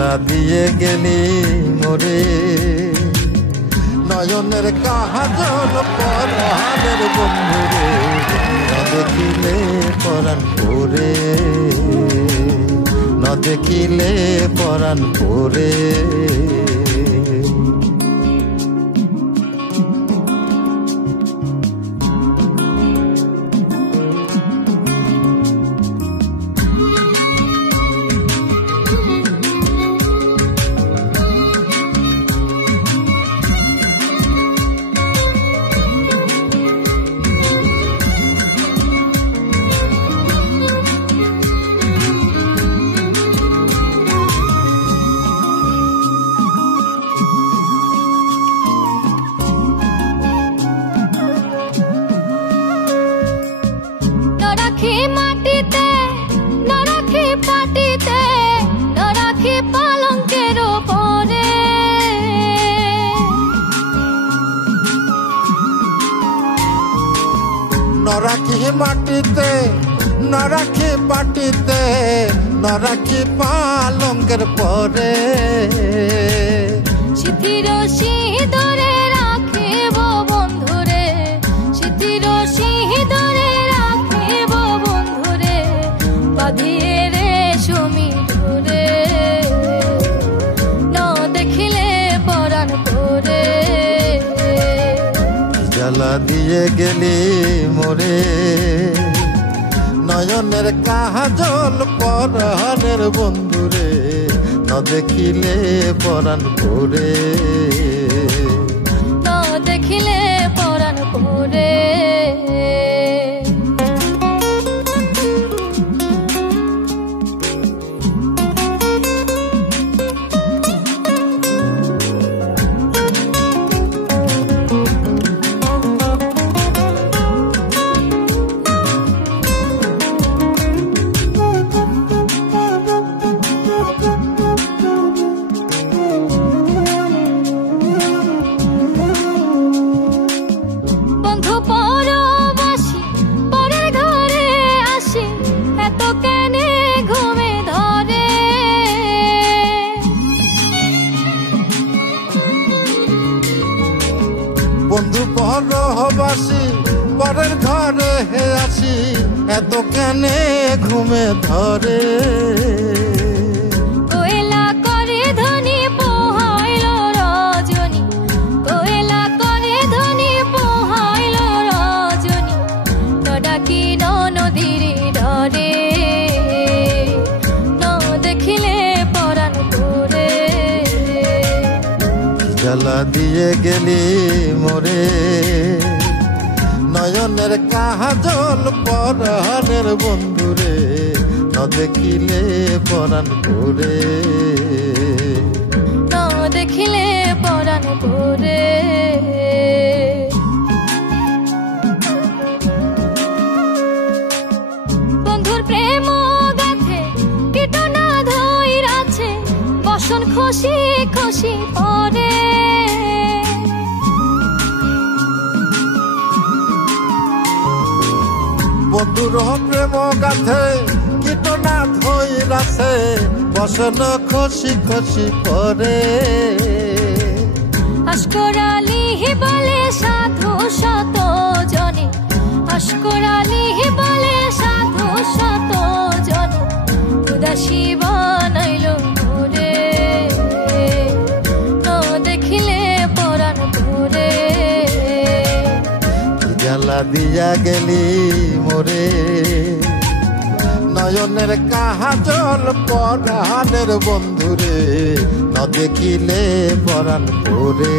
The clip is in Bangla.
জ্বালা দিয়ে গেলি মোরে নয়নের কাজল পরাণের বন্ধুরে না দেখিলে পরাণ পরে না দেখিলে পরাণ পরে মাটিতে না রাখি পাটিতে না রাখি পালঙ্কের উপরে না রাখি মাটিতে না রাখি পাটিতে না রাখি পালঙ্কের পরে সিঁথির সিঁদুরে রাখিব বন্ধুরে সিঁথির সিঁদুরে রাখিব বন্ধুরে বাঁধিয়ে রেশমি ডোরে না দেখিলে পরাণ পরে জ্বালা দিয়ে গেলি মোরে নয়নের কাজল পরাণের বন্ধুরে না দেখিলে পরাণ পরে না দেখিলে পরাণ পরে বন্ধু পরবাসী পরের ঘরে আসি এত কেনে ঘুমে ধরে কোয়েলা করে ধনী পোহাইল রজনী কোয়েলা করে ধনী পোহাইল রজনী ডাকি নদীর ডরে ন দেখিলে পরাণ পরে জ্বালা দিয়ে গেলি মোরে নয়নের কাজল পরাণের বন্ধুরে না দেখিলে পরাণ পরে না দেখিলে পরাণ পরে বন্ধুর প্রেম গাথে কীটনা ধইরাছে বসন খুশি খুশি পরে বন্ধুর প্রেম গাথে কীটনা ধইরাছে বসন খুশি খুশি পরে আশকর আলী বলে সাধু শত জনে আশকর আলী বলে সাধু শত জনে উদাসী বানাইল মোরে না দেখিলে পরাণ পরে জ্বালা দিয়া গেলি মোরে নয়নের কাজল পরাণের বন্ধুরে না দেখিলে পরাণ পরে।